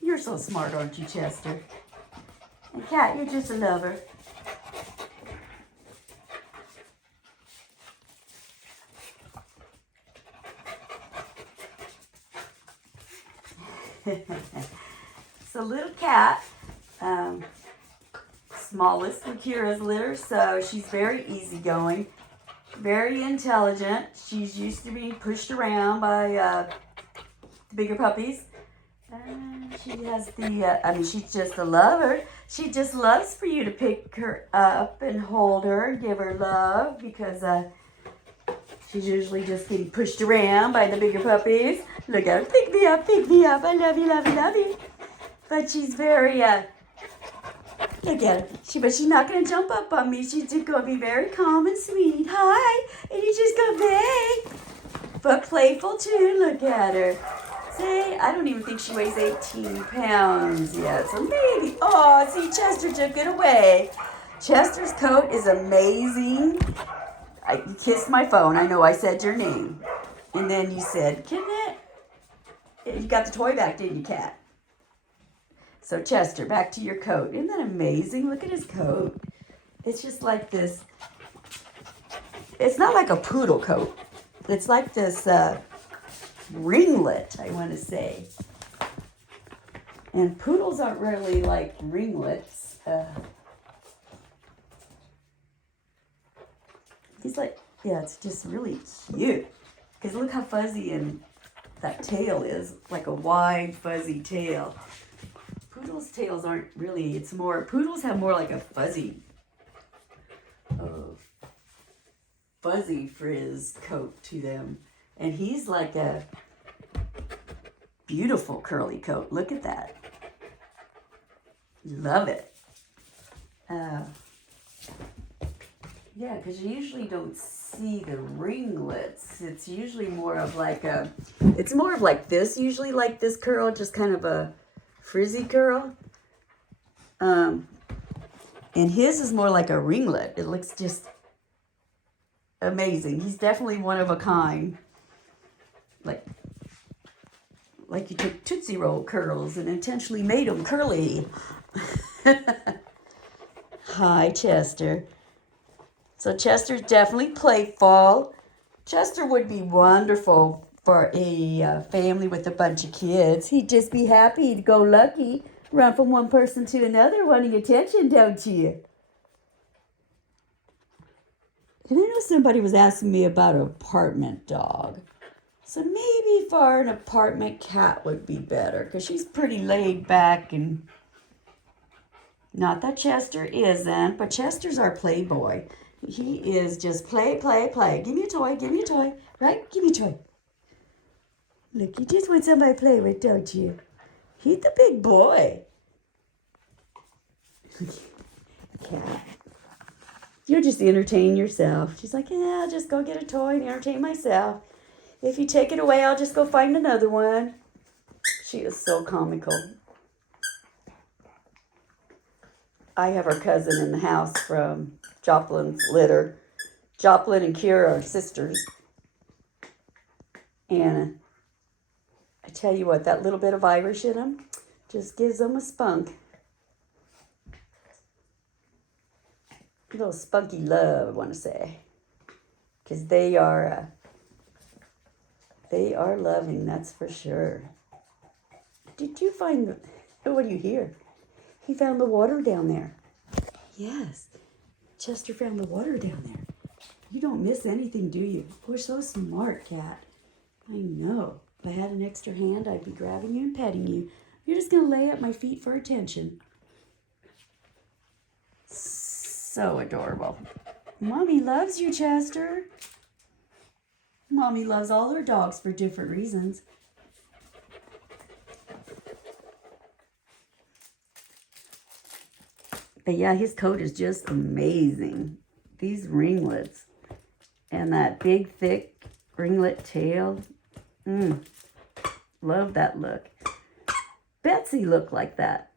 You're so smart, aren't you, Chester? And Cat, you're just a lover. So little Cat, smallest of Kira's litter, so she's very easygoing, very intelligent. She's used to being pushed around by the bigger puppies. She has she's just a lover. She just loves for you to pick her up and hold her and give her love because she's usually just getting pushed around by the bigger puppies. Look at her, pick me up, I love you, love you, love you. But she's very, look at her. But she's not going to jump up on me. She's just going to be very calm and sweet. Hi, and you just go big. But playful too, look at her. See, I don't even think she weighs 18 pounds yet, so maybe. Oh, see, Chester took it away. Chester's coat is amazing. You kissed my phone. I know I said your name. And then you said, Kenneth. You got the toy back, didn't you, Cat? So, Chester, back to your coat. Isn't that amazing? Look at his coat. It's just like this. It's not like a poodle coat. It's like this ringlet, I want to say. And poodles aren't really like ringlets. He's like, yeah, it's just really cute. Because look how fuzzy and that tail is, like a wide, fuzzy tail. Poodles' tails aren't really, it's more, poodles have more like a fuzzy frizz coat to them. And he's like a beautiful curly coat. Look at that. Love it. Yeah, because you usually don't see the ringlets. It's usually more of like it's more of like this, usually like this curl, just kind of a frizzy curl. And his is more like a ringlet. It looks just amazing. He's definitely one of a kind. Like you took Tootsie Roll curls and intentionally made them curly. Hi, Chester. So Chester's definitely playful. Chester would be wonderful for a family with a bunch of kids. He'd just be happy to go lucky, run from one person to another, wanting attention, don't you? And I know somebody was asking me about an apartment dog. So maybe for an apartment cat would be better because she's pretty laid back and not that Chester isn't, but Chester's our playboy. He is just play, play, play. Give me a toy, give me a toy, right? Give me a toy. Look, you just want somebody to play with, don't you? He's the big boy. Cat. You just entertain yourself. She's like, yeah, I'll just go get a toy and entertain myself. If you take it away, I'll just go find another one. She is so comical. I have her cousin in the house from Joplin's litter. Joplin and Kira are sisters. And I tell you what, that little bit of Irish in them just gives them a spunk. A little spunky love, I want to say. Because they are loving, that's for sure. Did you find, what do you hear? He found the water down there. Yes, Chester found the water down there. You don't miss anything, do you? We're so smart, Cat. I know. If I had an extra hand, I'd be grabbing you and petting you. You're just going to lay at my feet for attention. So adorable. Mommy loves you, Chester. Mommy loves all her dogs for different reasons. But yeah, his coat is just amazing. These ringlets and that big, thick ringlet tail. Love that look. Betsy looked like that.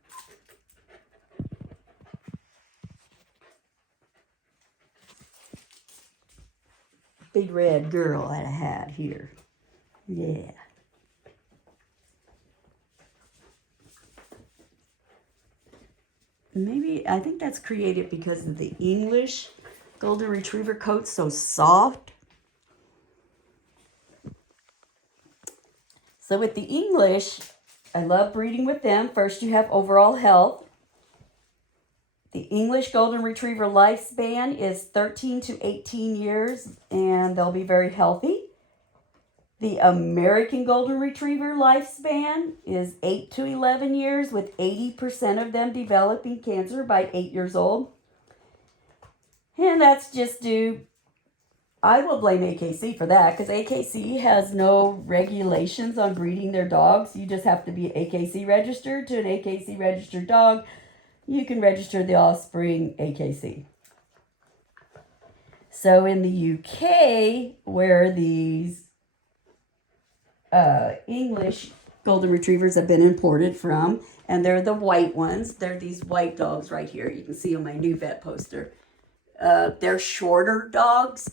Big red girl that I had here. Yeah. maybe, I think that's created because of the English Golden Retriever coat's so soft. So with the English, I love breeding with them. First, you have overall health. The English Golden Retriever lifespan is 13 to 18 years, and they'll be very healthy. The American Golden Retriever lifespan is 8 to 11 years, with 80% of them developing cancer by 8 years old. And that's just due, I will blame AKC for that, because AKC has no regulations on breeding their dogs. You just have to be AKC registered. To an AKC registered dog, you can register the offspring AKC. So in the UK, where these English Golden Retrievers have been imported from, and they're the white ones. They're these white dogs right here. You can see on my new vet poster. They're shorter dogs,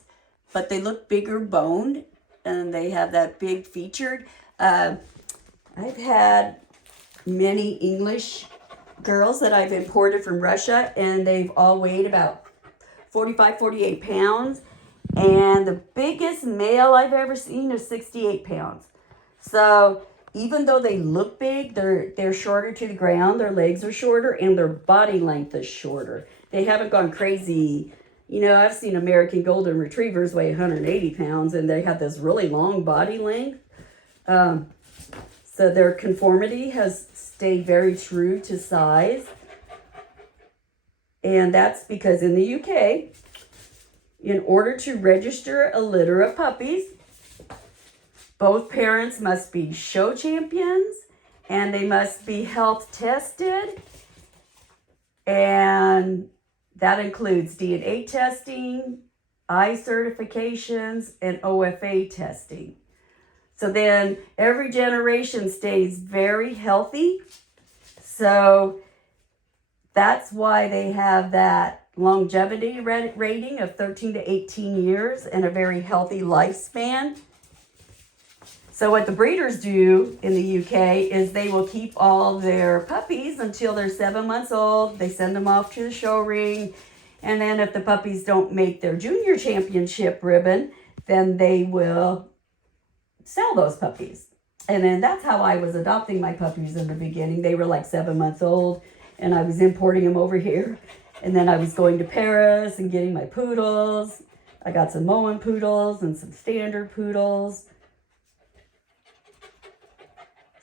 but they look bigger boned, and they have that big featured. I've had many English girls that I've imported from Russia, and they've all weighed about 45, 48 pounds. And the biggest male I've ever seen is 68 pounds. So even though they look big, they're shorter to the ground. Their legs are shorter, and their body length is shorter. They haven't gone crazy. You know, I've seen American Golden Retrievers weigh 180 pounds, and they have this really long body length. So their conformity has stayed very true to size. And that's because in the UK, in order to register a litter of puppies, both parents must be show champions, and they must be health tested, and that includes DNA testing, eye certifications, and OFA testing. So then every generation stays very healthy. So that's why they have that longevity rating of 13 to 18 years and a very healthy lifespan. So what the breeders do in the UK is they will keep all their puppies until they're 7 months old. They send them off to the show ring. And then if the puppies don't make their junior championship ribbon, then they will sell those puppies. And then that's how I was adopting my puppies in the beginning. They were like 7 months old, and I was importing them over here. And then I was going to Paris and getting my poodles. I got some Moen poodles and some standard poodles.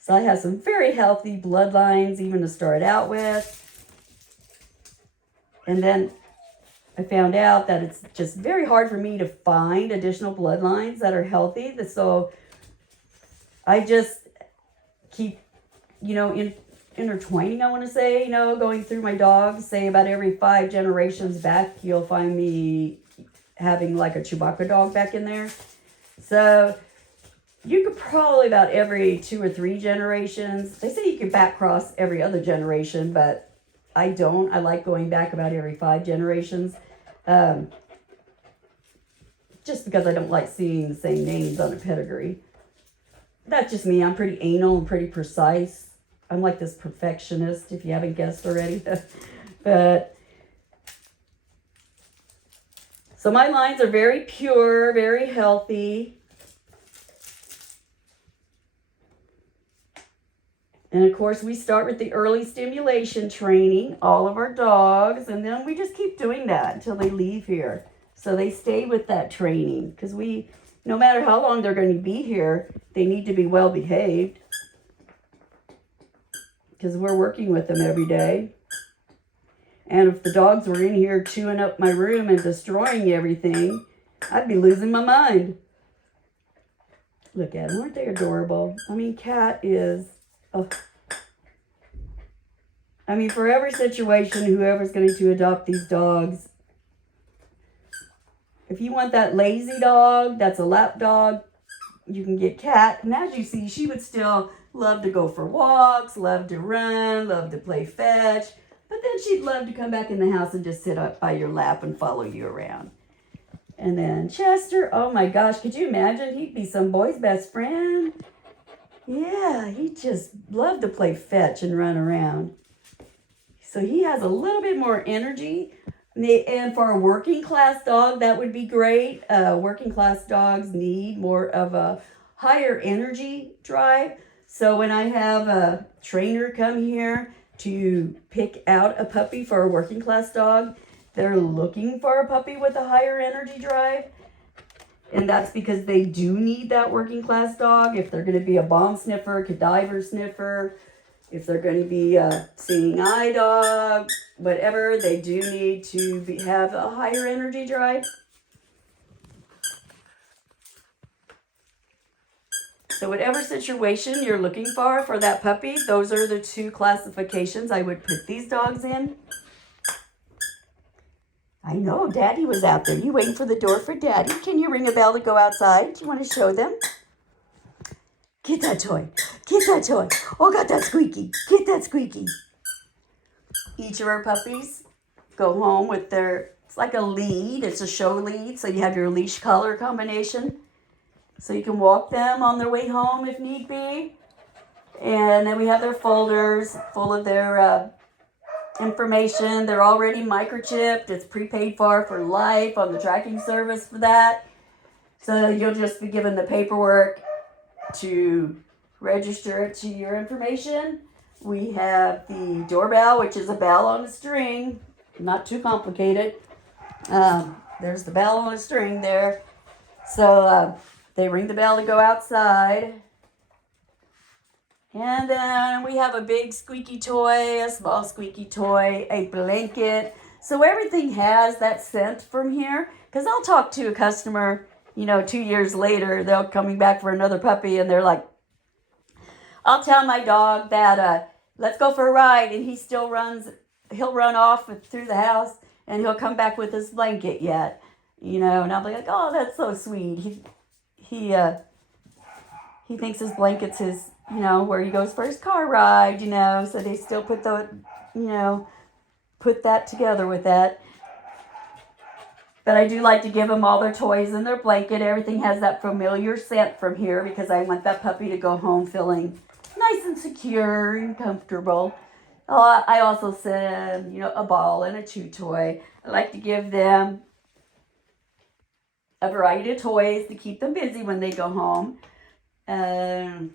So I have some very healthy bloodlines even to start out with. And then I found out that it's just very hard for me to find additional bloodlines that are healthy. So I just keep, intertwining, I want to say, going through my dogs. Say about every 5 generations back, you'll find me having like a Chewbacca dog back in there. So you could probably about every 2 or 3 generations. They say you can back cross every other generation, but I don't. I like going back about every 5 generations. Just because I don't like seeing the same names on a pedigree. That's just me. I'm pretty anal and pretty precise. I'm like this perfectionist, if you haven't guessed already. But so my lines are very pure, very healthy. And of course, we start with the early stimulation training, all of our dogs, and then we just keep doing that until they leave here. So they stay with that training, because no matter how long they're going to be here, they need to be well behaved, because we're working with them every day. And if the dogs were in here chewing up my room and destroying everything, I'd be losing my mind. Look at them. Aren't they adorable? I mean, Cat is... Oh. I mean, for every situation, whoever's going to adopt these dogs, if you want that lazy dog, that's a lap dog, you can get Cat. And as you see, she would still love to go for walks, love to run, love to play fetch. But then she'd love to come back in the house and just sit up by your lap and follow you around. And then Chester, oh my gosh, could you imagine? He'd be some boy's best friend. Yeah, he just loved to play fetch and run around. So he has a little bit more energy. And for a working class dog, that would be great. Working class dogs need more of a higher energy drive. So when I have a trainer come here to pick out a puppy for a working class dog, they're looking for a puppy with a higher energy drive. And that's because they do need that working class dog. If they're going to be a bomb sniffer, cadaver sniffer, if they're going to be a seeing eye dog, whatever, they do need to have a higher energy drive. So whatever situation you're looking for that puppy, those are the two classifications I would put these dogs in. I know, Daddy was out there. You waiting for the door for Daddy? Can you ring a bell to go outside? Do you want to show them? Get that toy. Get that toy. Oh, got that squeaky. Get that squeaky. Each of our puppies go home with their, it's like a lead. It's a show lead. So you have your leash collar combination. So you can walk them on their way home if need be. And then we have their folders full of their information. They're already microchipped. It's prepaid for life on the tracking service for that. So you'll just be given the paperwork to register it to your information. We have the doorbell, which is a bell on a string. Not too complicated. There's the bell on a string there. So they ring the bell to go outside. And then we have a big squeaky toy, a small squeaky toy, a blanket. So everything has that scent from here. Because I'll talk to a customer, 2 years later, they're coming back for another puppy, and they're like, I'll tell my dog that, let's go for a ride, and he'll run off through the house, and he'll come back with his blanket yet, and I'll be like, oh, that's so sweet. He thinks his blanket's his, where he goes for his car ride, so they still put put that together with that. But I do like to give them all their toys and their blanket. Everything has that familiar scent from here because I want that puppy to go home feeling nice and secure and comfortable. I also send, a ball and a chew toy. I like to give them a variety of toys to keep them busy when they go home. They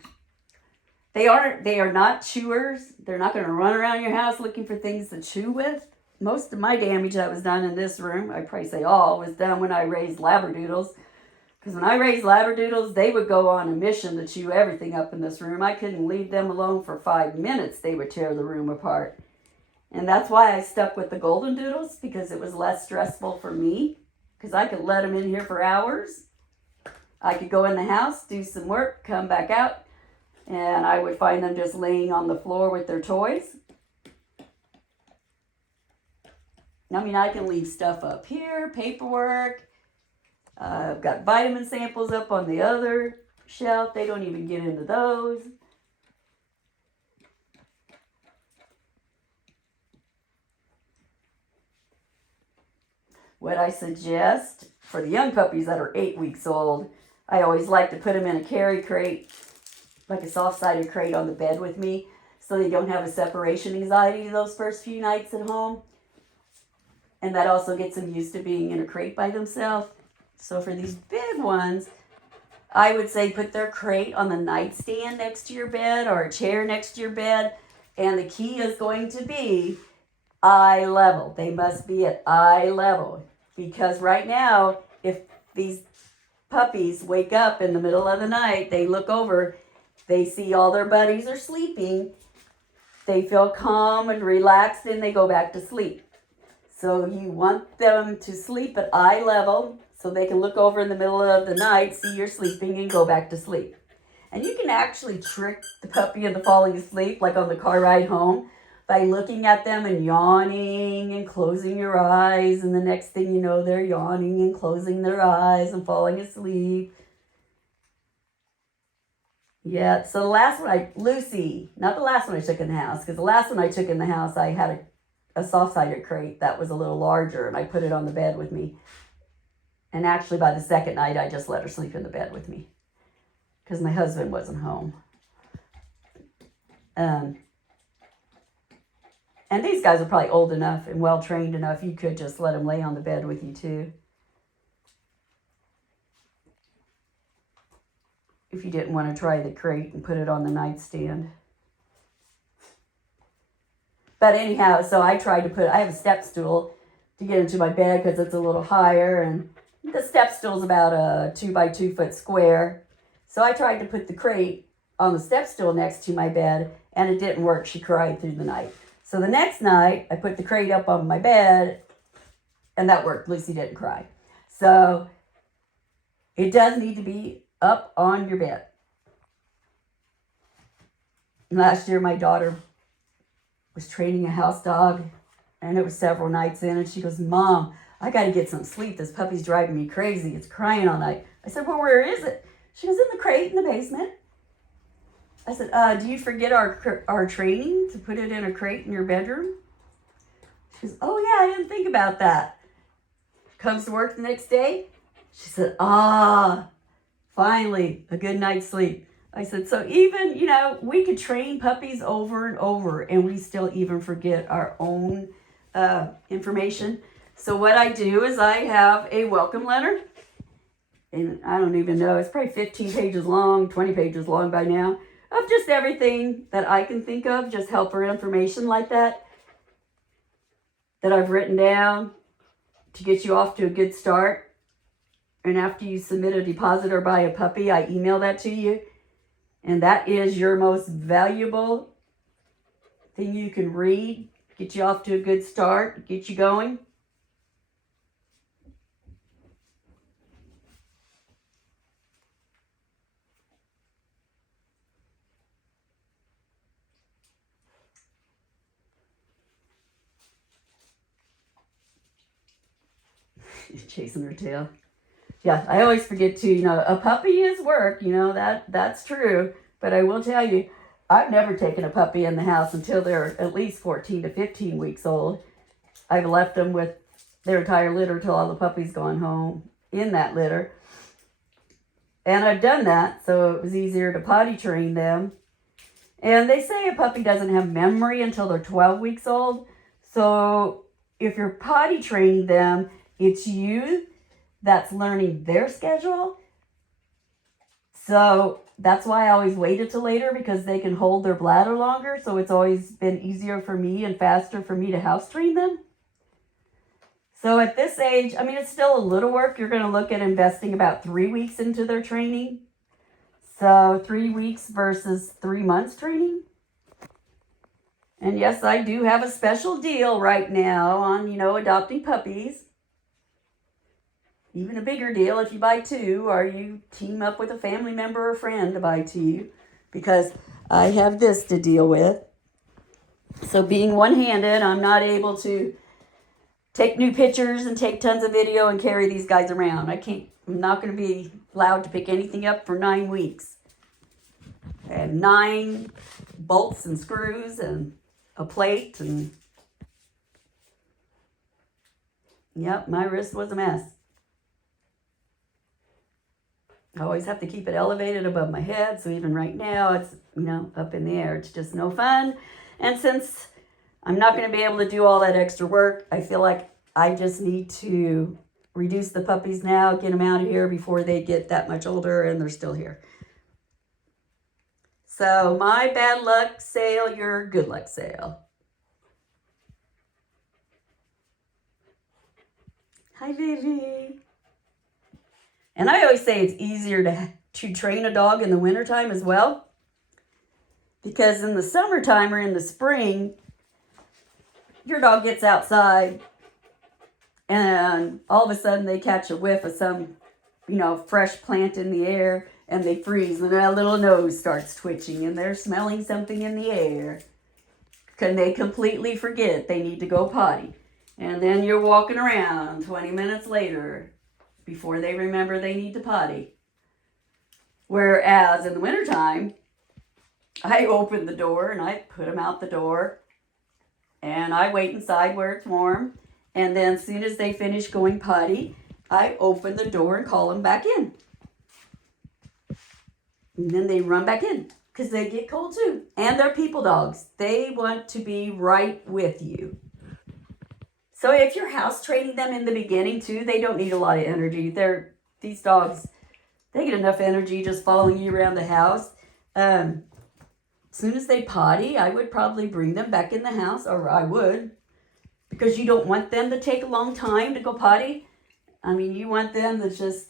are not chewers. They're not going to run around your house looking for things to chew with. Most of my damage that was done in this room, I'd probably say all, was done when I raised Labradoodles. Because when I raised Labradoodles, they would go on a mission to chew everything up in this room. I couldn't leave them alone for 5 minutes. They would tear the room apart. And that's why I stuck with the Golden Doodles, because it was less stressful for me. Because I could let them in here for hours. I could go in the house, do some work, come back out, and I would find them just laying on the floor with their toys. I can leave stuff up here, paperwork. I've got vitamin samples up on the other shelf. They don't even get into those. What I suggest for the young puppies that are 8 weeks old, I always like to put them in a carry crate, like a soft-sided crate on the bed with me, so they don't have a separation anxiety those first few nights at home. And that also gets them used to being in a crate by themselves. So for these big ones, I would say put their crate on the nightstand next to your bed or a chair next to your bed. And the key is going to be eye level. They must be at eye level. Because right now, if these puppies wake up in the middle of the night, they look over, they see all their buddies are sleeping, they feel calm and relaxed, and they go back to sleep. So you want them to sleep at eye level so they can look over in the middle of the night, see you're sleeping, and go back to sleep. And you can actually trick the puppy into falling asleep, like on the car ride home, by looking at them and yawning and closing your eyes. And the next thing you know, they're yawning and closing their eyes and falling asleep. Yeah, so the last one, Lucy, not the last one I took in the house, because the last one I took in the house, I had a soft-sided crate that was a little larger, and I put it on the bed with me. And actually, by the second night, I just let her sleep in the bed with me because my husband wasn't home. And these guys are probably old enough and well trained enough. You could just let them lay on the bed with you too, if you didn't want to try the crate and put it on the nightstand. But anyhow, so I tried to I have a step stool to get into my bed because it's a little higher, and the step stool's about a 2 by 2 foot square. So I tried to put the crate on the step stool next to my bed, and it didn't work. She cried through the night. So the next night, I put the crate up on my bed, and that worked. Lucy didn't cry. So it does need to be up on your bed. Last year, my daughter was training a house dog, and it was several nights in, and she goes, Mom, I got to get some sleep. This puppy's driving me crazy. It's crying all night. I said, well, where is it? She goes, in the crate in the basement. I said, do you forget our training to put it in a crate in your bedroom? She goes, oh yeah, I didn't think about that. Comes to work the next day. She said, finally, a good night's sleep. I said, so even, we could train puppies over and over, and we still even forget our own information. So what I do is I have a welcome letter, and I don't even know, it's probably 15 pages long, 20 pages long by now, of just everything that I can think of, just helper information like that I've written down to get you off to a good start. And after you submit a deposit or buy a puppy, I email that to you. And that is your most valuable thing you can read, get you off to a good start, get you going. Chasing her tail. Yeah, I always forget to, a puppy is work, that's true. But I will tell you, I've never taken a puppy in the house until they're at least 14 to 15 weeks old. I've left them with their entire litter till all the puppies gone home in that litter. And I've done that, so it was easier to potty train them. And they say a puppy doesn't have memory until they're 12 weeks old. So if you're potty training them, it's you that's learning their schedule. So that's why I always waited till later, because they can hold their bladder longer. So it's always been easier for me and faster for me to house train them. So at this age, it's still a little work. You're going to look at investing about 3 weeks into their training. So 3 weeks versus 3 months training. And yes, I do have a special deal right now on, adopting puppies. Even a bigger deal if you buy 2 or you team up with a family member or friend to buy 2, because I have this to deal with. So being one-handed, I'm not able to take new pictures and take tons of video and carry these guys around. I'm not going to be allowed to pick anything up for 9 weeks. I have 9 bolts and screws and a plate, and yep, my wrist was a mess. I always have to keep it elevated above my head, so even right now it's, up in the air. It's just no fun. And since I'm not going to be able to do all that extra work, I feel like I just need to reduce the puppies now, get them out of here before they get that much older and they're still here. So my bad luck sale, your good luck sale. Hi, Vivi. And I always say it's easier to train a dog in the wintertime as well. Because in the summertime or in the spring, your dog gets outside and all of a sudden they catch a whiff of some, fresh plant in the air, and they freeze and their little nose starts twitching and they're smelling something in the air. And they completely forget they need to go potty. And then you're walking around 20 minutes later before they remember they need to potty. Whereas in the wintertime, I open the door and I put them out the door and I wait inside where it's warm. And then as soon as they finish going potty, I open the door and call them back in. And then they run back in because they get cold too. And they're people dogs. They want to be right with you. So if you're house training them in the beginning too, they don't need a lot of energy. These dogs, they get enough energy just following you around the house. As soon as they potty, I would probably bring them back in the house, or I would, because you don't want them to take a long time to go potty. I mean, you want them to just,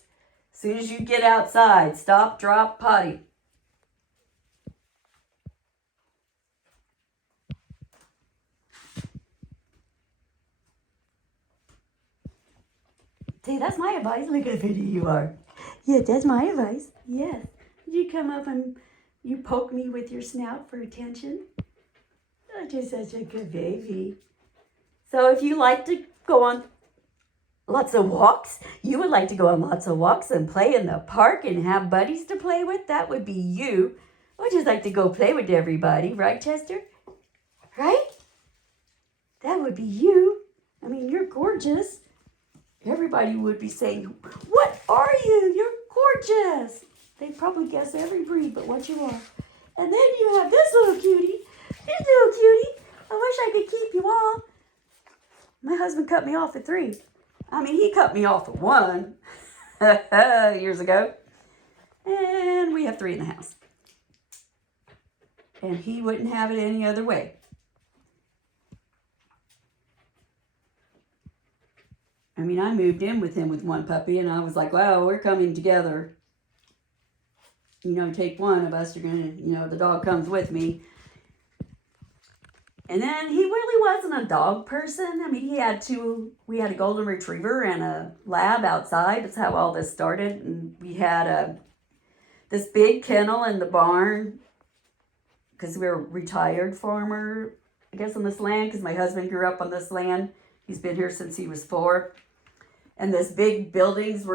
as soon as you get outside, stop, drop, potty. See, that's my advice. Look how pretty you are. Yeah, that's my advice. Yes. You come up and you poke me with your snout for attention. Oh, you're such a good baby. So if you like to go on lots of walks, you would like to go on lots of walks and play in the park and have buddies to play with, that would be you. I would just like to go play with everybody, right, Chester? Right? That would be you. I mean, you're gorgeous. Everybody would be saying, what are you? You're gorgeous. They'd probably guess every breed but what you are. And then you have this little cutie. This little cutie. I wish I could keep you all. My husband cut me off at 3. I mean, he cut me off at 1 years ago. And we have 3 in the house. And he wouldn't have it any other way. I mean, I moved in with him with 1 puppy, and I was like, wow, we're coming together. You know, take one of us, you're going to, the dog comes with me. And then he really wasn't a dog person. I mean, we had a golden retriever and a lab outside. That's how all this started. And we had this big kennel in the barn because we were retired farmer, I guess, on this land, because my husband grew up on this land. He's been here since he was 4. And this big buildings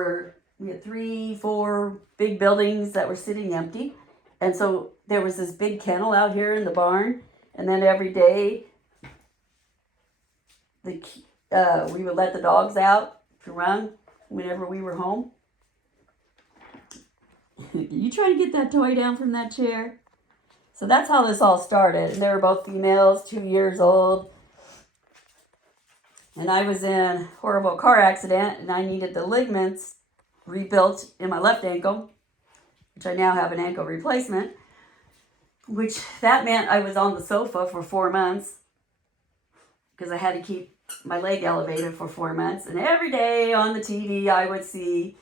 we had 3, 4 big buildings that were sitting empty. And so there was this big kennel out here in the barn. And then every day, we would let the dogs out to run whenever we were home. You trying to get that toy down from that chair? So that's how this all started. And they were both females, 2 years old. And I was in a horrible car accident, and I needed the ligaments rebuilt in my left ankle, which I now have an ankle replacement, which that meant I was on the sofa for 4 months because I had to keep my leg elevated for 4 months. And every day on the TV, I would see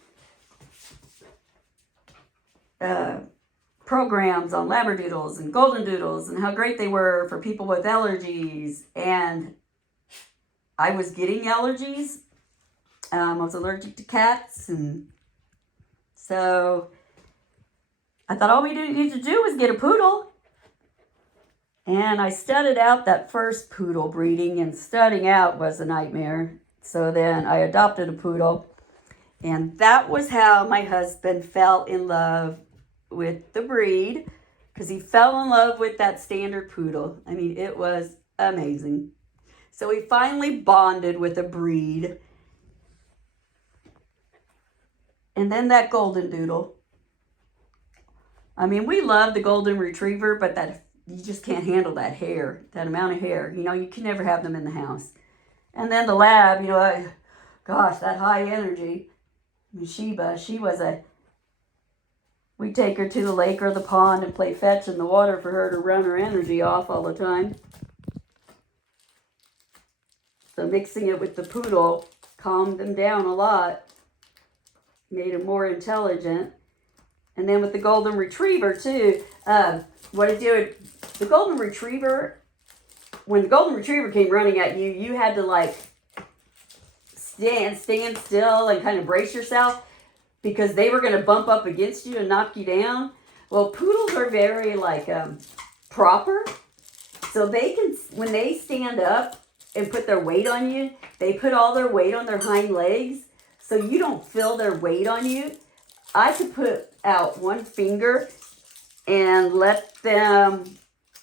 programs on Labradoodles and Golden Doodles and how great they were for people with allergies. And I was getting allergies. I was allergic to cats. And so I thought all we needed to do was get a poodle. And I studied out that first poodle breeding, and studying out was a nightmare. So then I adopted a poodle. And that was how my husband fell in love with the breed, because he fell in love with that standard poodle. I mean, it was amazing. So we finally bonded with a breed. And then that golden doodle. I mean, we love the golden retriever, but you just can't handle that hair, that amount of hair. You can never have them in the house. And then the lab, gosh, that high energy. Sheba, we'd take her to the lake or the pond and play fetch in the water for her to run her energy off all the time. So mixing it with the poodle calmed them down a lot, made them more intelligent. And then with the golden retriever too, what it did, the golden retriever, when the golden retriever came running at you, you had to stand still and kind of brace yourself, because they were going to bump up against you and knock you down. Well, poodles are very proper. So they can, when they stand up and put their weight on you, they put all their weight on their hind legs, so you don't feel their weight on you. I could put out one finger and let them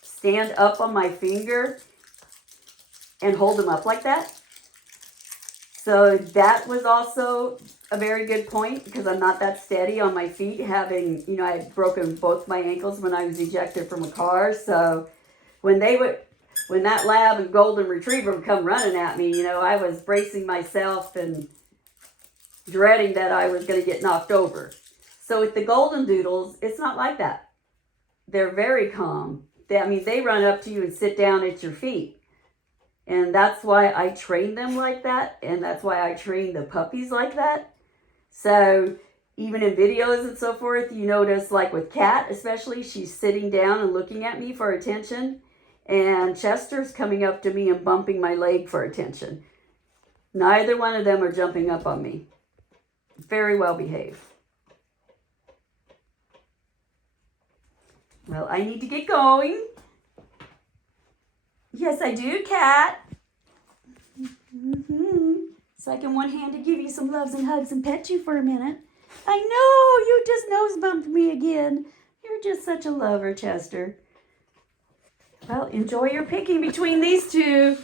stand up on my finger and hold them up like that. So that was also a very good point because I'm not that steady on my feet, having, you know, I had broken both my ankles when I was ejected from a car. So when that lab and golden retriever would come running at me, you know, I was bracing myself and dreading that I was going to get knocked over. So with the golden doodles, it's not like that. They're very calm. They run up to you and sit down at your feet. And that's why I train them like that. And that's why I train the puppies like that. So even in videos and so forth, you notice, like with Cat especially, she's sitting down and looking at me for attention. And Chester's coming up to me and bumping my leg for attention. Neither one of them are jumping up on me. Very well behaved. Well, I need to get going. Yes, I do, Cat. So I can one-handed give you some loves and hugs and pet you for a minute. I know, you just nose bumped me again. You're just such a lover, Chester. Well, enjoy your picking between these two.